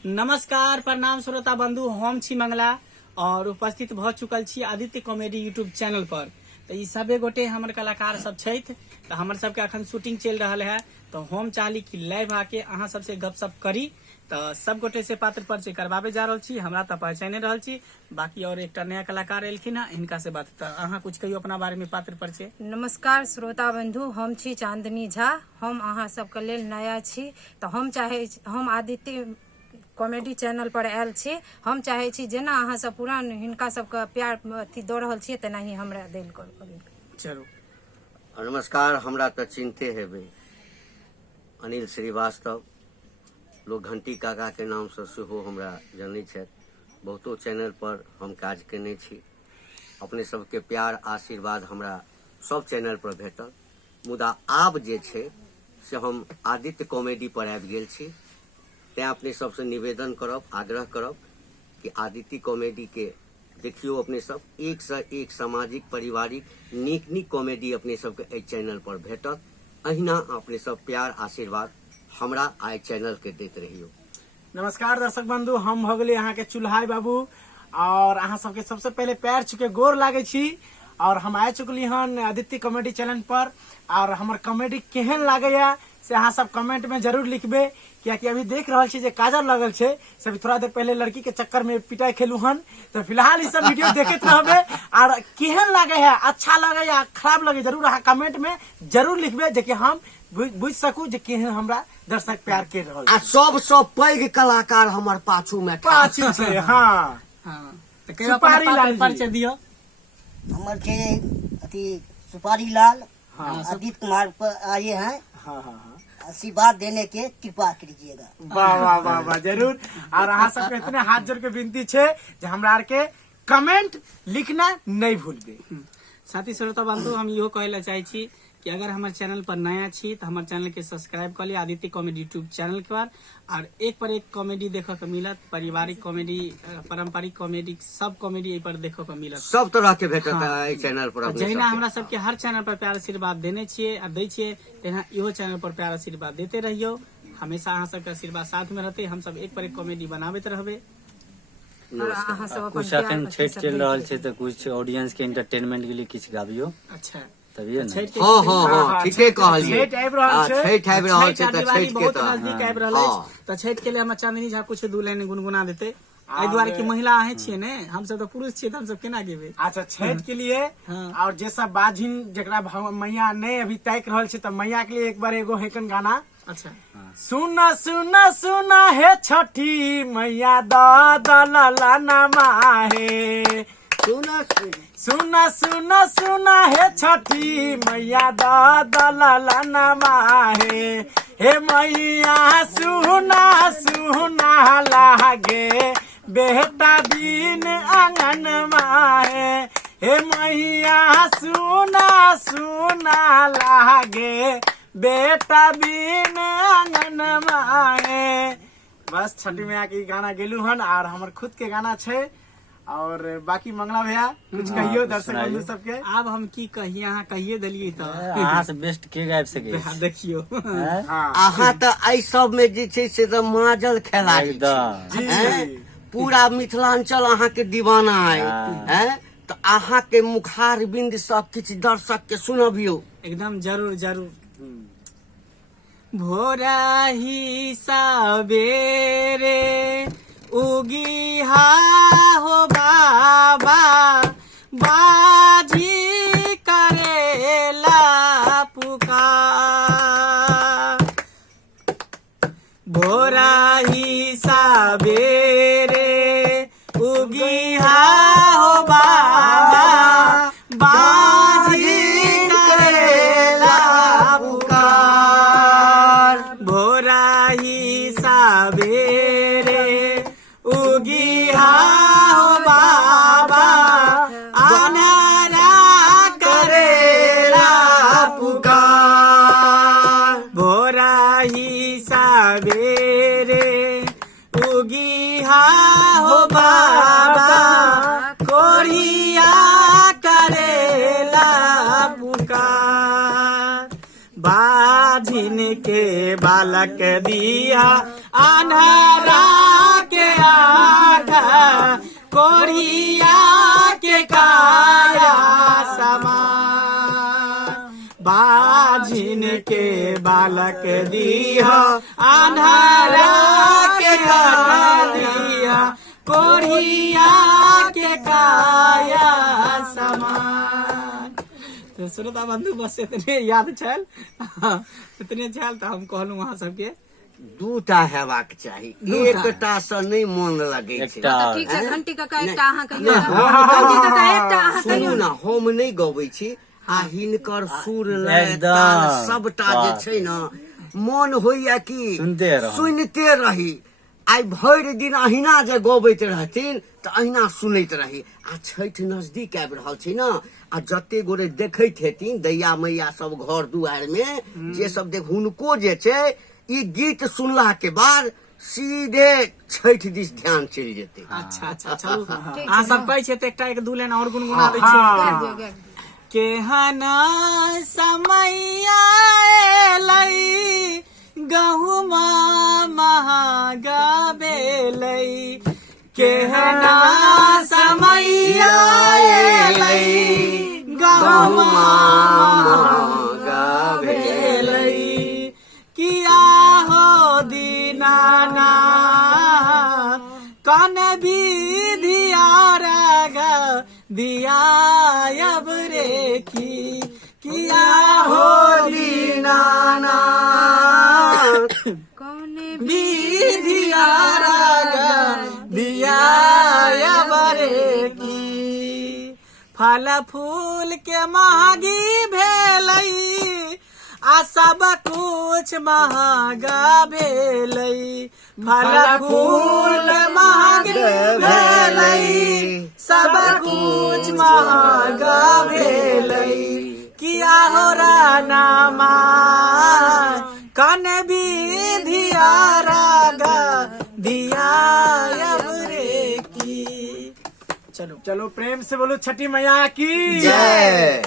नमस्कार प्रणाम श्रोता बंधु, हम छी मंगला और उपस्थित भ चुकल छी आदित्य कॉमेडी यूट्यूब चैनल पर। तो ई सबे गोटे हमर कलाकार सब छथि। तो हमर सबके अखन शूटिंग चल रहा है, तो हम चाहली कि लाइव आके अहाँ सबसे गपशप करी। तो सब गोटे से पात्र परिचय करवावे जा रहल छी। हमरा तो पहचाने रहल छी, बाकी और एक नया कलाकार एलखिन है, इनका से बात। तो अहाँ कुछ कहियो अपना बारे में पात्र परिचय। नमस्कार श्रोता बंधु, हम छी चांदनी झा। हम अहाँ सबके लेल नया छी, तो हम आदित्य कॉमेडी चैनल पर आयल छी। हम चाहे छी जेना अहाँ सब पुरान हिनका सबके प्यार अथी दऽ रहल छियै, तेना ही हमरा देल करू। चलो नमस्कार, हमरा तो चिन्हते हेबै, अनिल श्रीवास्तव, लोग घंटी काका के नाम से सेहो हमरा जानै छथि। बहुतो चैनल पर हम काज केने छी। अपने सबके प्यार आशीर्वाद हमरा सब चैनल पर भेटल। मुदा आब जे छै से हम आदित्य कॉमेडी पर आबि गेल छी। तैं अपने सबसे निवेदन करब, आग्रह करब कि आदित्य कॉमेडी के देखियो। अपने सब एक से एक सामाजिक पारिवारिक नीक कॉमेडी अपने सबके एहि चैनल पर भेटत। अहिना अपने सब प्यार आशीर्वाद हमरा आइ चैनल के दैत रहियो। नमस्कार दर्शक बंधु, हम भ गेली अहाँ के चुल्हाई बाबू और अहाँ सबके सबसे पहले पैर छुके गोर लागे छी। और हम आ चुकली हन आदित्य कॉमेडी चैनल पर। और हमर कॉमेडी केहन लागैया से अहाँ सब कमेंट में जरूर लिखबे, क्योंकि अभी देख रहल छी जे काजर लगल छे। सभी थोड़ा देर पहले लड़की के चक्कर में पिटाई खेलू हन। तो फिलहाल ई सब वीडियो देखते रहबे और केहन लागे है, अच्छा लगे या खराब लगे, जरूर अहाँ कमेंट में जरूर लिखबे, जे कि हम बुझ सकू जे केहन हमरा दर्शक प्यार कर रहल आ सबसे पैघ कलाकार हमर पाछू में पाछू छे। हां हां, तो कहियो सुपारी लाल परिचय दियो। हमर के अथी सुपारी लाल आदित्य कुमार पर आए हैं। हाँ हाँ, आशीर्वाद देने के कृपा कीजिएगा। वाह वाह वाह वाह, जरूर। और अहाँ सबके इतने हाथ जोड़ के विनती छे जे हमरा आर के कमेंट लिखना नहीं भूलबे। साथी श्रोता बंधु, हम इहो कहला चाहे छी कि अगर हमारे चैनल पर नया छी तो हमारे चैनल के सब्सक्राइब कर लिया, आदित्य कॉमेडी यूट्यूब चैनल के बाद। और एक पर एक कॉमेडी देखे के मिलत, पारिवारिक कॉमेडी, पारंपरिक कॉमेडी, सब कॉमेडी एहि पर देखे के मिलत, सब तरह के भेटत है चैनल पर। जहिना हमरा सबके हर चैनल पर प्यार आशीर्वाद देने छिए आ दै छिए, तेना इहो चैनल पर प्यार आशीर्वाद देते रहियो। हमेशा अहाँ सबके आशीर्वाद साथ में रहते। हम सब एक पर एक कॉमेडी बनाबैत रहबे। कुछ अखन छठ चल रहा है, तो कुछ ऑडियंस के एंटरटेनमेंट के लिए किछ गाबियो। अच्छा तभी ना। हाँ हाँ हाँ, ठीके कहलिए। छठ आबि रहल छै, छठ आबि रहल छै, त छठ के बहुत नजदीक आबि रहल अछि। त छठ के लिए हम चांदनी झा कुछ दू लाइन गुनगुना देते। एहि दुआरे की महिला अहे छिए ने, हम सब तो पुरुष छिए, त हम सब केना गेबे। अच्छा, छठ के लिए और जे सब बाजिन जेकरा मैया ने अभी ताक रहल छै, त मैया के लिए एक बार एगो हेकन गाना। अच्छा, सुना सुना सुना हे छठी मैया दलला नमा हे। सुना सुना सुना सुना हे छठी मैया दलला नमा हे मैया सुना सुना लागे बेटा दिन आंगन माहे। हे मैया सुना सुना लागे बेटा बिन आंगन माहे। बस छठी मैया के गाना गेलू हन और हमर खुद के गाना छे। और बाकी मंगला भैया कुछ कहियो दर्शक बंधु सबके। अब हम की कहिए, अहाँ कहिए देलिए तो अहाँ से बेस्ट के गाबि सके। देखियो अहाँ तो एहि सब में जे छै से तो माजल खेलाड़ी छी। पूरा मिथिलांचल अहाँ के दीवाना है। तो अहाँ के मुखार बिंद सब किछ दर्शक के सुनबियो। एकदम जरूर जरूर। भोराही सवेरे उगी हो बाबा, बाजी करेला पुकार। भोराही सवेरे उगी हो बाबा, बाजी करेला पुकार। भोराही सवेरे उगी हो बाबा, अनारा करेला पुकार। भोराही सवेरे उगी हो बाबा, कोरिया करेला पुकार। बाझिन के बालक दिया अनहरा के बालक दिया, अन्हारा के काया दिया, कोढ़िया के काया समान। तो श्रोता बंधु बस इतने याद छल, इतने छल तो हम कहलू वहाँ सबके दूटा हेबाक चाही, एकटा से नहीं मन लगे छै। तो ठीक छै, घंटी काका एकटा अहाँ कहियौ, घंटी काका एकटा अहाँ सुनू कहियौ। ना, हम नहीं गबै छी, आ हिनकर सुर लय ताल सबटा जे छै ना, मन होइया कि सुनते रही। आइ भरि दिन अहिना जे गबैत रहथिन तऽ अहिना सुनैत रही। आ छठि नजदीक आबि रहल छै ना, आ जते गोरे देखैत हेथिन दैया मैया सब घर दुआर में जे सब देख, हुनको जे छै ई गीत सुनला के बाद सीधे छठि दिस ध्यान चलि जेतै। अच्छा अच्छा चलू अहाँ सब कहै छियै तऽ एकटा एक दू लाइन और गुनगुना दै छियै। केहन समैया एलै, गहुमा महगा भेलै, केहन समैया एलै, गहुमा महगा भेलै, किया हो दीनाना कन विधिया रगा दिया अब रे की, किया हो दीनाना कौन विधिया रगा दिया अब रे की, फल फूल के महगी भेलै, आ सब कुछ महगा भेलै, फल फूल महग भेलै, सब कुछ महगा भेलै, किया हो रानामा कन विधिया रागा दिया अब रे की। चलो चलो प्रेम से बोलो छठी मैया की जय।